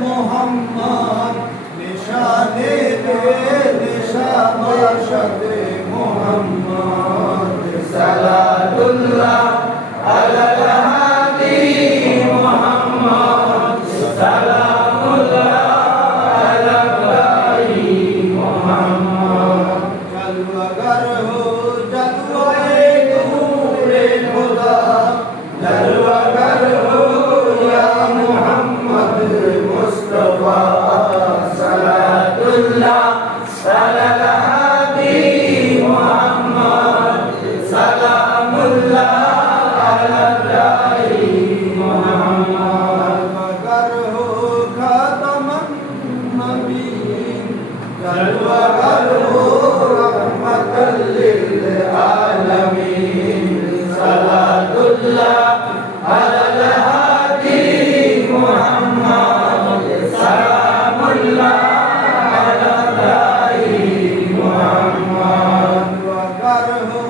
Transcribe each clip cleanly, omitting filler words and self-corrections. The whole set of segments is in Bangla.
मोहम्मद निशाने दे শাবাশাতে মুহাম্মদ সালাতুল্লাহ আলাল হাদি মুহাম্মদ সালামুল্লাহ আলা গায়ি মুহাম্মদ জলওয়াগার হো জলওয়ায়ে নূরে খুদা জলওয়াগার হো ইয়া মুহাম্মদ মুস্তাফা সালাতুল্লাহ আলাল হাদি মুহাম্মদ সালামুল্লাহ আলা গায়ি মুহাম্মদ জলওয়াগার হো খাতামান নবিয়্যিন জলওয়াগার হো রাহমাতাল লিল আলামিন সালাতুল্লাহ আলাল হাদি মুহাম্মদ সালামুল্লাহ আলা গায়ি মুহাম্মদ জলওয়াগার হো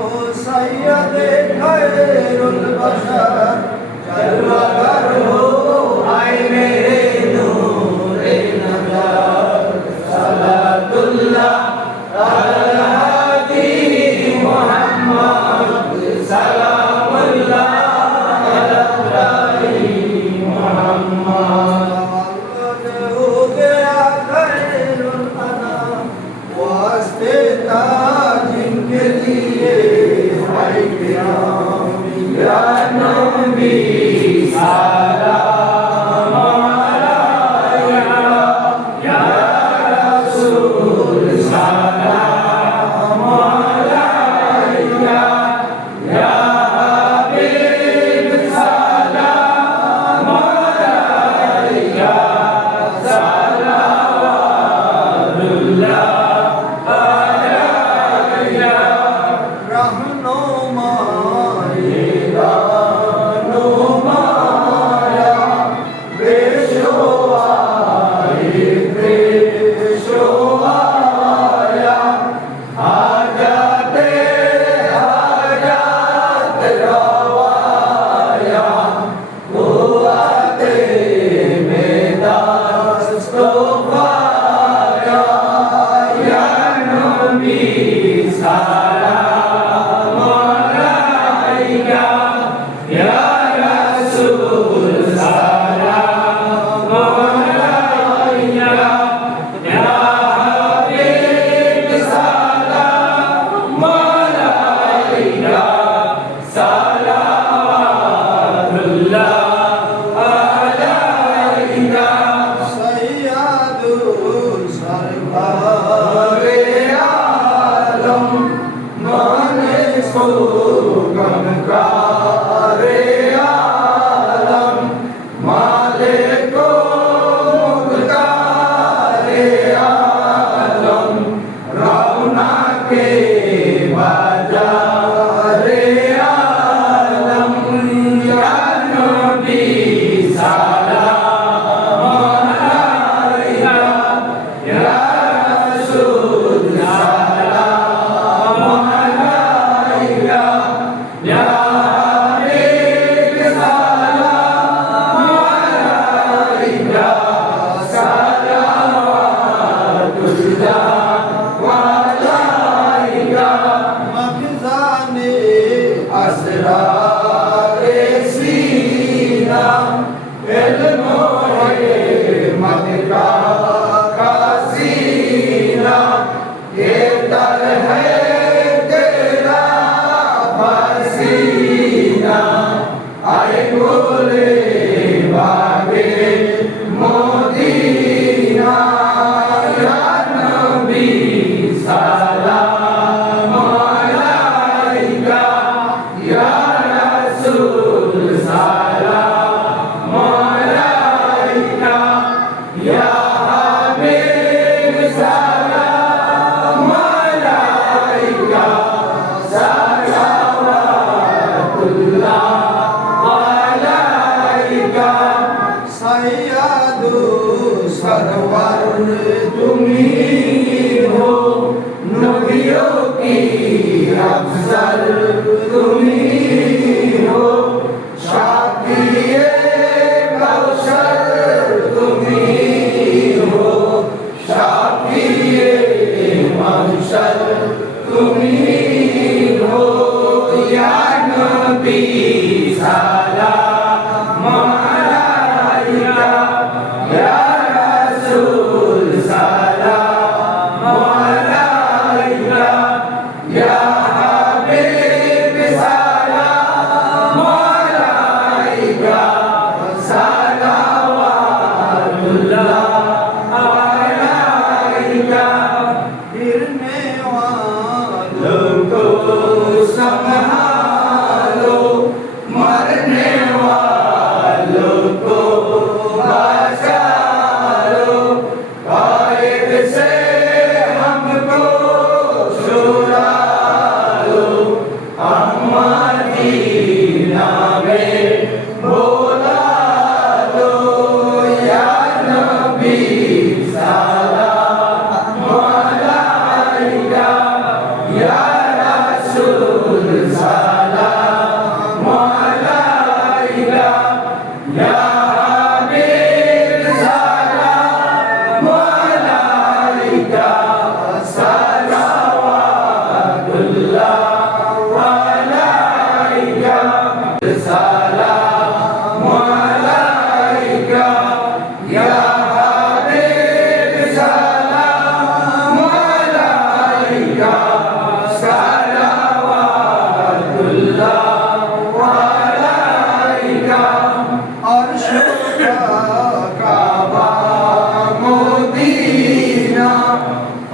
সাইয়্যিদে খায়রুল বাশার জলওয়াগার হো আয় মেরে নূরে নজার সালাতুল্লাহ আলাল হাদি মুহাম্মদ সালামুল্লাহ আলা গায়ি মুহাম্মদ हो गया खैरुल अनाम वास्ते ताज जिनके लिए हाय कियाम या नबी सलाम अलैका या रसूल सलाम अलैका या हबीब सलाम अलैका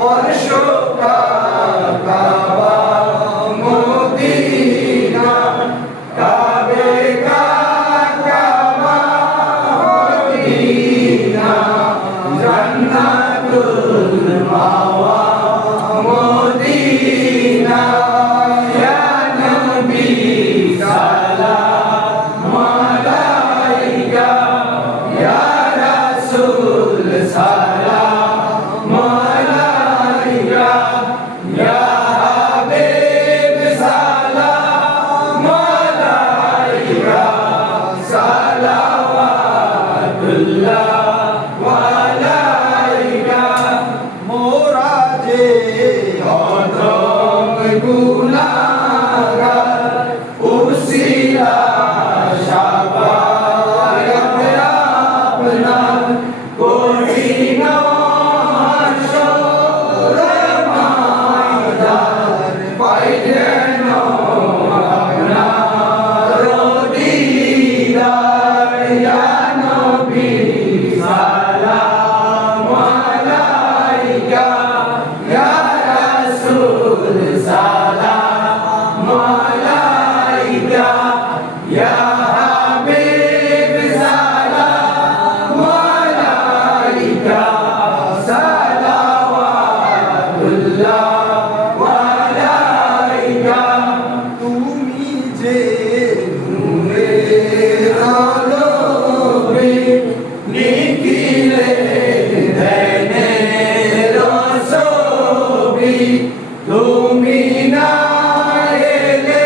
অশোকা কাবা মদিনা কাবে কাবা মদিনা জান্নাতুল মাওয়া মদিনা ইয়া নবী সালাম আলাইকা ইয়া রাসূল সালাম আলাইকা ইয়া হাবিব সালাম আলাইকা সালাওয়াতুল্লাহ আলাইকা মোরা যে অধম গুনাহগার উসিলা শাফায়াত আপনার কঠিন হাসর ময়দান পাইলেন আপনার দিদার ইয়া নবী সালাম আলাইকা ইয়া রাসূল সালাম আলাইকা ইয়া হাবিব সালাম আলাইকা সালাওয়াতুল্লাহ আলাইকা তুমি যে নূরের আলোকে নিখিলের ধ্যানের ছবি তুমি না এলে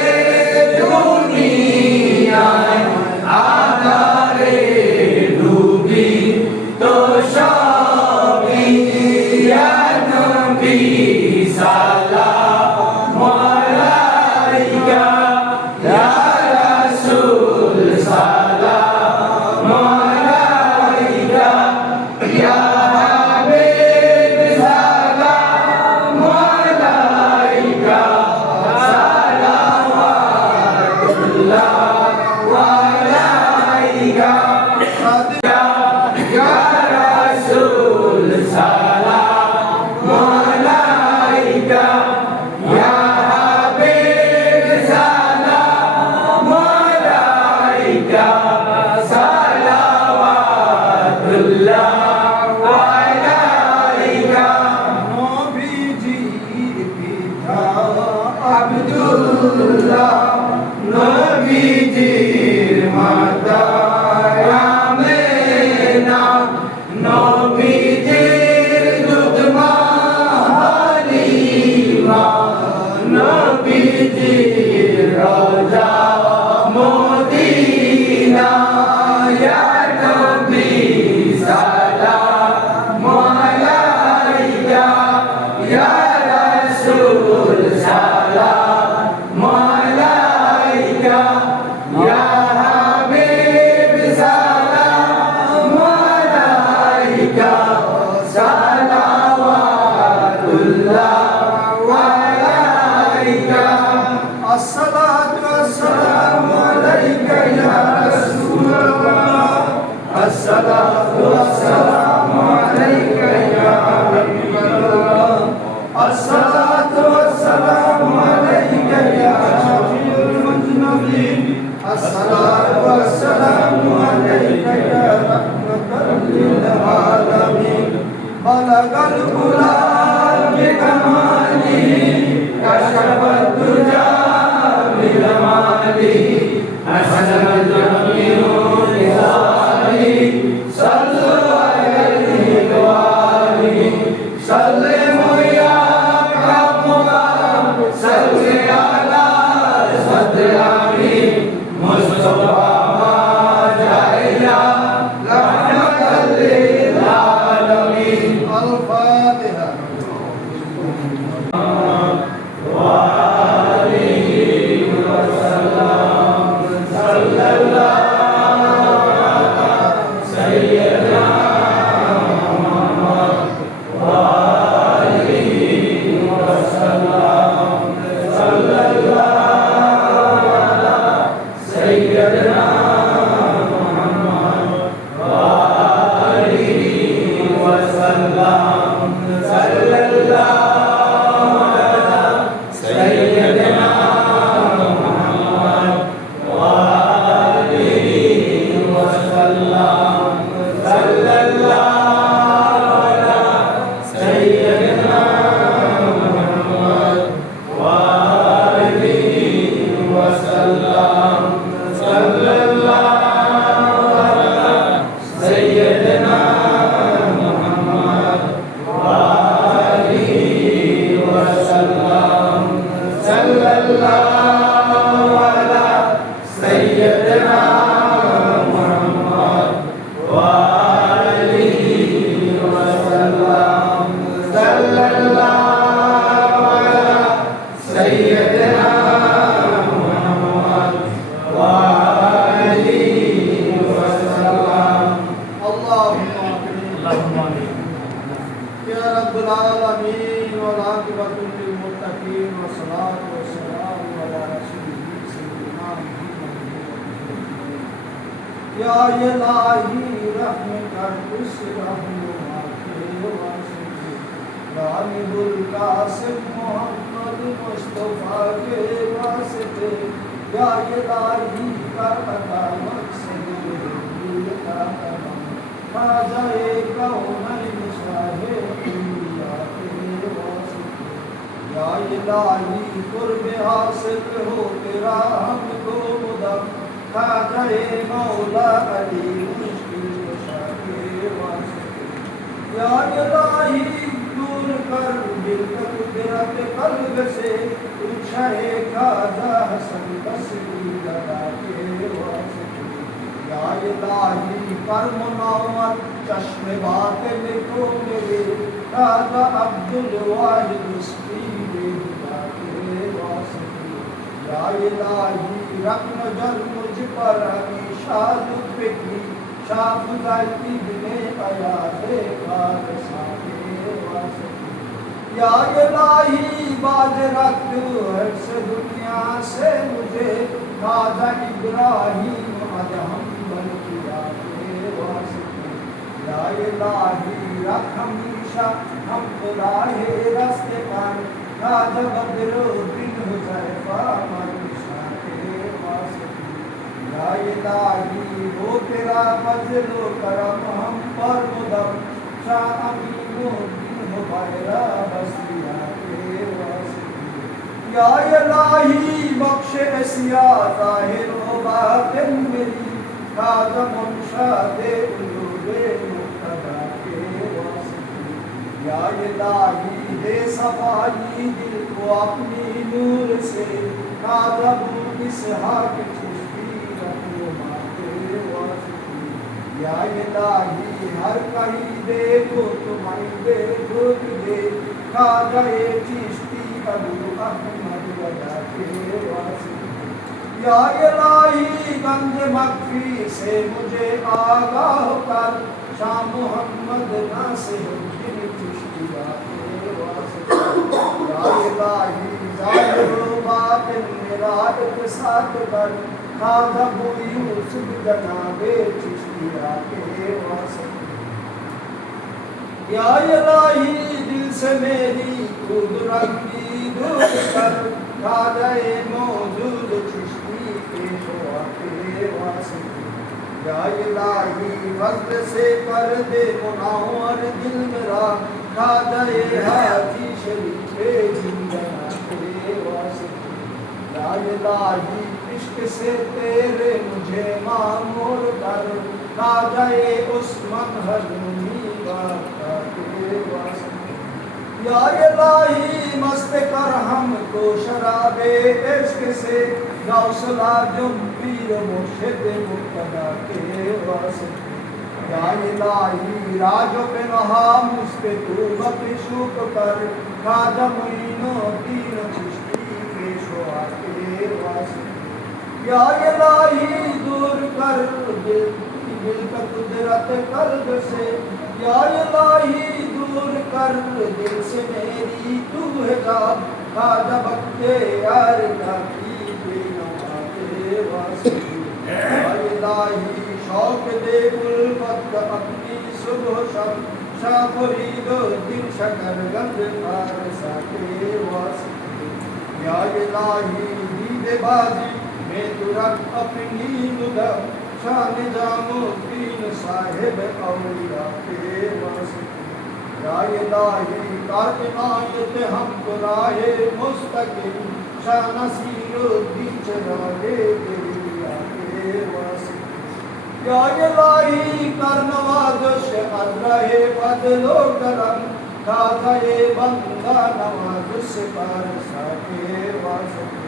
দুনিয়ায় আধারে ডুবি তো সবই ইয়া নবী সালাম আলাইকা ইয়া রাসূল সালাম আলাইকা ইয়া হাবিব সালাম আলাইকা সালাওয়াতুল্লাহ আলাইকা ইয়া রাসূল সালাম আলাইকা ইয়া হাবিব সালাম আলাইকা সালাওয়াতুল্লাহ আলাইকা নবীজির পিতা আব্দুল্লাহ নবীজির মাতা আমেনা নবীজির দুধ মা হালিমা নবীজির রওজা মদিনা ইয়া নবী সালাম আলাইকা ইয়া রাসূল সালাম আলাইকা ইয়া হাবিব সালাম আলাইকা সালাওয়াতুল্লাহ আলাইকা আসসালাতু ওয়াসসালামু আলাইকা ইয়া রাসূলুল্লাহ আসসালাতু ওয়াসসালামু আলাইকা ইয়া হাবিবাল্লাহ আসসালাতু ওয়াসসালামু আলাইকা ইয়া শাফিউল মুজনিবিন আসসালাতু ওয়াসসালামু আলাইকা ইয়া রাহমাতাল লিল আলামিন বালাগাল গুলাম বিকামালিহি কাশাফাত দুজা বিজামালিহি হাসানাল জামিউ লিসানিহি সাল্লু আলাইহি ওয়া আলিহি সাল্লিমু ইয়া কামুলাম সাল্লি আলা সাদরানি মুস্তাফা মাজাইয়া রাহমাতাল লিল আলামিন আল ফাতিহা sallallahu सल्लल्लाहु अलैहि सय्यदना मुहम्मद व आलिहि वसल्लम। अल्लाहुम्मा या रब्बुल आलमीन वल आक़िबतु लिल मुत्तक़ीन व सलातु व सलामु अला रसूलिही सय्यिदिना मुहम्मद। या इलाही रहम कर उस रहनुमा के वास्ते गालिबुल कासिम मोहम्मद मुस्तफा के वास्ते। या इलाही कर अता मकसद दिल का तमाम खाजाए कौनैन शाहे दुनिया के वास्ते। या इलाही कुर्ब हासिल हो तेरा हमको मुदम खाजाए मौला अली मुश्किल कुशा के वास्ते। या इलाही दूर कर दिल का कुदरत कल्ब से तू शाहे खाजा हसन बसरी लगा के वास्ते। या इलाही कर मुनव्वर चश्मे बातिल को मेरे खाजा अब्दुल वाहिद उस्ती बेहुदा के वास्ते। या इलाही रख नजर मुझ पर हमेशा जुल्फ़िक्री शाफ़ुज़ाई बिने अयाज़े फ़ारसा के वास्ते। या इलाही बाज रख हर्ष दुनिया से मुझे खाजा इब्राहीम अदहम बन किया के वास्ते। या इलाही रख हमेशा हम राहे रास्ते पर खाजा बदरुद्दीन हुज़ैफ़ा मनशा के वास्ते। या इलाही वो तेरा फज़्ल व करम हम पर मुदम शाह अमीनुद्दीन हुमैरा बसिया के वास्ते। या इलाही बख्श एशिया ज़ाहिर व बातिन मेरी खाजा मुनशादे उलूबे मुक़्तदा के वास्ते। या इलाही दे सफाई दिल को अपनी नूर से खाजा अबू इसहाक़ चिश्ती रहनुमा के वास्ते। या इलाही हर कहीं देखो तुम्हारी देखो तुझे खाजा चिश्ती अबू अहमद वदा के वास्ते। या इलाही गंज मक्फी से मुझे आगाह कर शाह मोहम्मद नासिरुद्दीन चिश्तिया के वास्ते। या इलाही ज़ाहिर व बातिन मेरा इत्सात कर खाजा अबू यूसुफ जनाबे चिश्तिया के वास्ते। या इलाही दिल से मेरी खुदरंगी दूर कर खाजाए मौजूद चिश्ती पेशवा के वास्ते। या इलाही फज़्ल से कर दे मुनव्वर दिल मेरा खाजाए हाजी शरीफ़े जिंदना के वास्ते। या इलाही इश्क से तेरे मुझे मामूर कर खाजाए उस्मान हज़मी वाक़ा के वास्ते। या इलाही मस्त कर हमको शराबे इश्क से गौसल आज़म पीर मुर्शिद मुक़्तदा के वास्ते। या इलाही राजो पे नहा मुझ पे तू बख्शुक कर खाजा मोइनुद्दीन चिश्ती पेशवा के वास्ते। या इलाही दूर कर दिल का कुदरत कल्ब से। या इलाही दूर कर दिल से मेरी तू हिजाब खाजा बख्ते यार का की बेनवा के वास्ते। या इलाही शौक दे उल्फत अपनी सुबह शब शाह फरीदुद्दीन शकरगंज फ़ारसा के वास्ते। या इलाही दीदे बाजी में तू रख अपनी मुदम शाह निजामुद्दीन साहिब औलिया के वास्ते। या इलाही कर इनायत हमको राहे मुस्तकीम शाह नसीरुद्दीन चरागे तेरिया के वास्ते। या इलाही कर नवाज़िश अज़राए फज़्ल व करम खाजाए बंदा नवाज़ से फ़ारसा के वास्ते।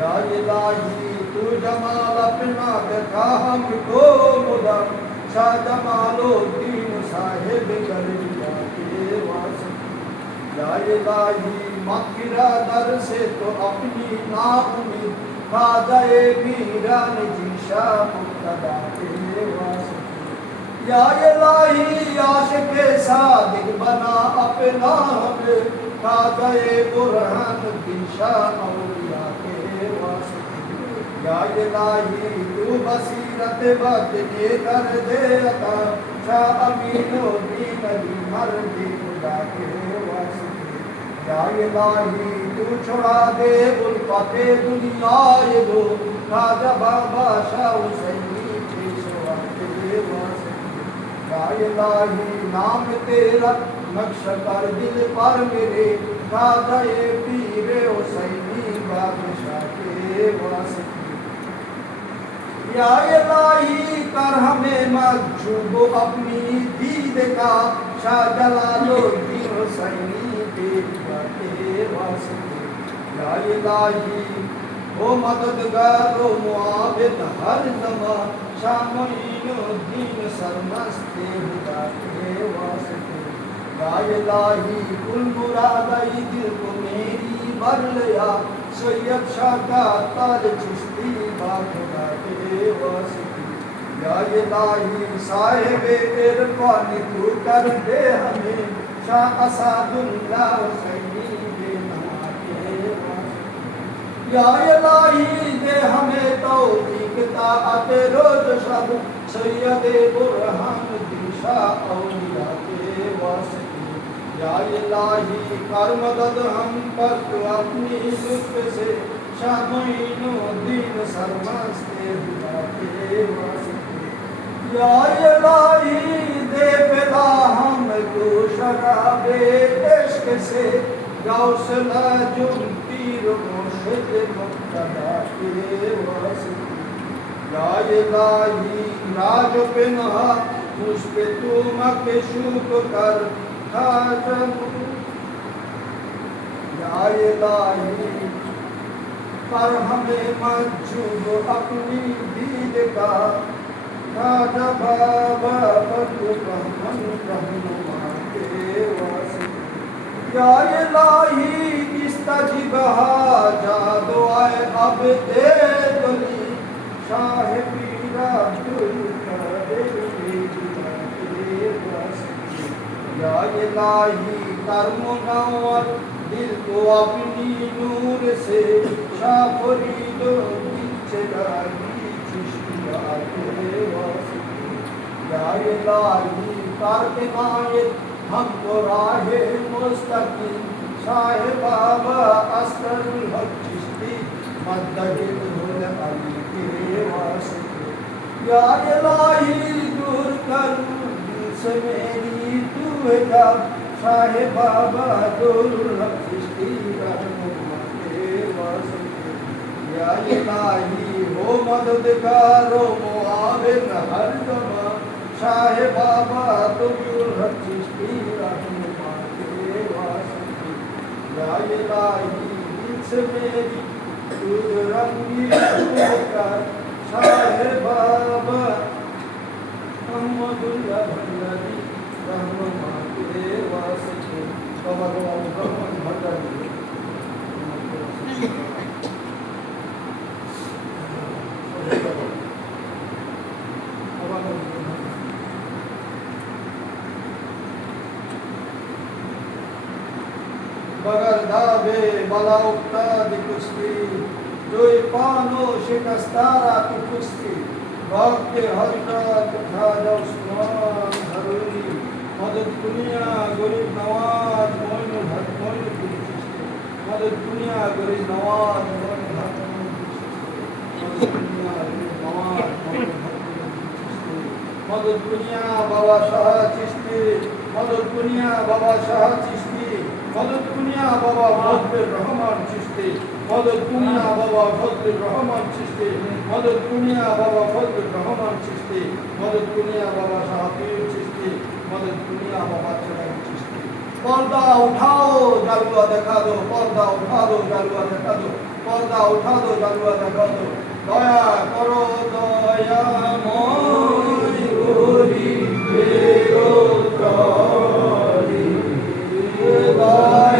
या इलाही तू जमाल अपना दिखा हमको मुदम शाह जमालुद्दीन साहिब करबिया के वास्ते। या इलाही मगफिरा दर से तो अपनी नाउमीद खा जाए पीरान जीशा मुक्तदा के वास्ते। या इलाही आशिक़ सादिक़ बना अपना हमें खा जाए बुरहान जीशा औलिया के वास्ते। या इलाही तू बसीरत बदने कर दे अता शाह अमीनो दीन अली मर्दी खुदा के वास्ते। या इलाही तू छुड़ा दे उल्फते दुनिया ये दो राजा बाबा शाह हुसैनी पेशवा के वास्ते। या इलाही नाम तेरा नक्श कर दिल पर मेरे राजा ये पीरे हुसैनी बादशाह के वास्ते। या इलाही कर हमें मजूब अपनी दीद का शाह जलालुद्दीन हुसैनी के वास्ते। या इलाही ओ मददगार ओ मुआविन हर ज़मा शाह मोइनुद्दीन सरमस्ते हुदा के वास्ते। या इलाही कुल मुराद दिल को मेरी भर लिया सैयद शाह का ताज चिश्ती बाखुदा के वास्ते। या इलाही साहिब इरफान तू कर दे हमें शाह असादुल्लाह हुसैनी बेनवा के वास्ते। या इलाही दे हमें तौफीक ताअत रोज शब सैयद बुरहानुद्दीन शाह औलिया के वास्ते। या इलाही कर मदद हम पर तू अपनी लुत्फ से शाह मोइनुद्दीन सरमस्ते हुदा के वास्ते। या इलाही दे पिला हम को शराबे इश्क से गौसला जुम पीर मुर्शिद मुक्तदा के वास्ते। या इलाही राज पिन्हा मुझ पे तू मकशूफ कर खाजम। या इलाही पर हमें मजूब अपनी दीद का राजा बाबा बदु रहमन रहनुमा के वास्ते। या इलाही इस्तजिब हाजा दुआए अब दे गली शाह पीरा अब्दुल कादिर के वास्ते। या इलाही कर मुनव्वर दिल को अपनी नूर से शाह फरीदुद्दीन चिरागी चिश्तिया के वास्ते। या इलाही कर इनायत हमको राहे मुस्तकीम शाह बाबा अस्करुल हक चिश्ती मद्दहिल अली के वास्ते। या इलाही दूर कर दिल से मेरी तू है शाह बाबा दुल हक चिश्ती रहनुमा के वास्ते। या इलाही हो मददगार ओ मुआविन हर ज़मा शाह बाबा दुल हक चिश्ती रहनुमा के वास्ते। या इलाही दिल से मेरी दूध रंगी कर शाह बाबा मोहम्मदुल्लाह भंडारी रहनुमा के वास्ते। बाबा मोहम्मद भंडारी बगर दावे बला उक्ताद कुश्ती जोई पानो शिकस्तारा की कुश्ती वक्त हजरत खाजा उस्मान हरूरी मदद दुनिया गरीब नवाज मोइनुल हक मोइनुद्दीन चिश्ती। मदद दुनिया गरीब नवाज मोइनुल हक मोइनुद्दीन चिश्ती। मदद दुनिया बाबा शाह चिश्ती। मदद दुनिया बाबा शाह चिश्ती। मदद दुनिया बाबा फजलुर रहमान चिश्ती। मदद दुनिया बाबा फजलुर रहमान चिश्ती। मदद दुनिया बाबा फजलुर रहमान चिश्ती। मदद दुनिया बाबा शाहपीर चिश्ती। मदद दुनिया बाबा चढ़ाई चिश्ती। पर्दा उठाओ जालुआ दिखा दो। पर्दा उठा दो जालुआ दिखा दो। पर्दा उठा दो जालुआ दिखा दो। दया करो दया मोई गोरी बेरो तारी दया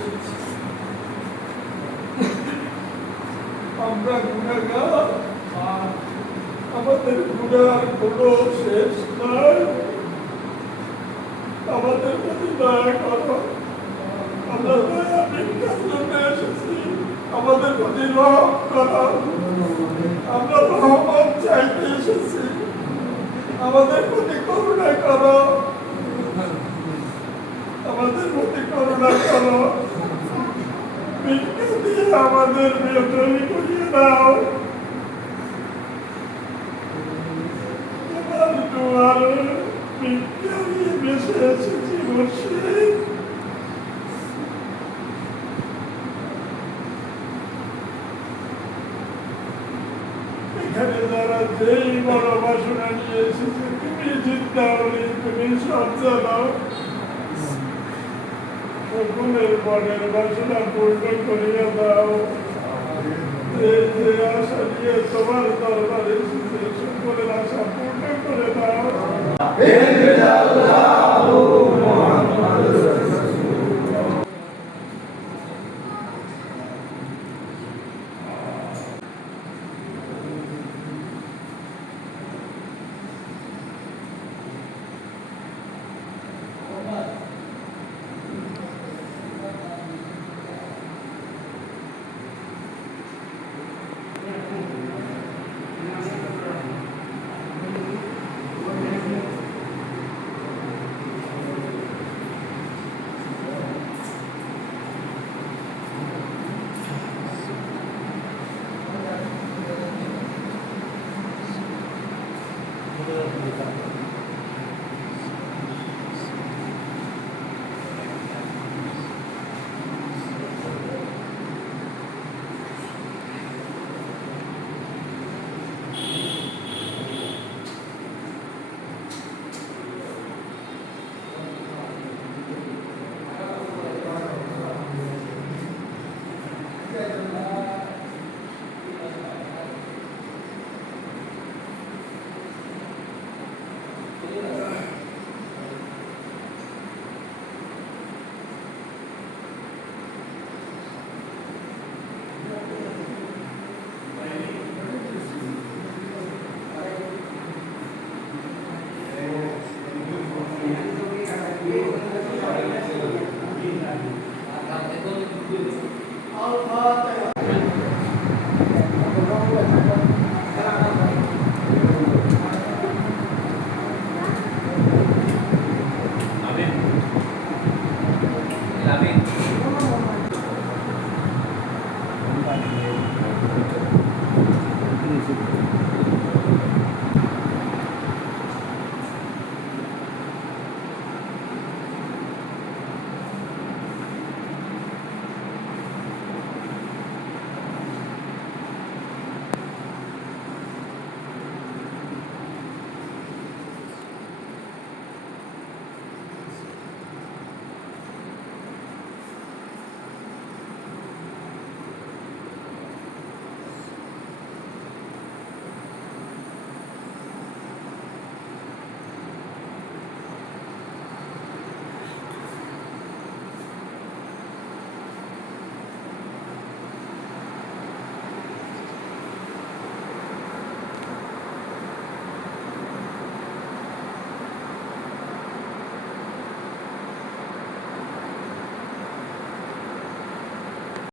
এসেছি। আমরা গুনাহগার, আর আমাদের গুনার কোনো শেষ নাই। আমাদের প্রতি দয়া করো। আমরা দয়া ভিক্ষার জন্য এসেছি, আমাদের প্রতি রহম করো। আমরা রহমত চাইতে এসেছি, আমাদের প্রতি করুণা করো। আমাদের প্রতি করুণা করো। ভিক্ষা দিয়ে আমাদের বেতনি করিয়ে দাও। তোমার দুয়ারে ভিক্ষা নিয়ে বেঁচে এসেছি মুর্শিদ। এখানে যারা যেই বড় বাসনা নিয়ে এসেছে, তুমি চিন্তা হলে তুমি সব জানাও। সকলের মনের বাসনা পূর্ণ করিয়া দাও। যে আশা নিয়ে তোমার দরবারে এসেছে, সকলের আশা পূর্ণ করে দাও।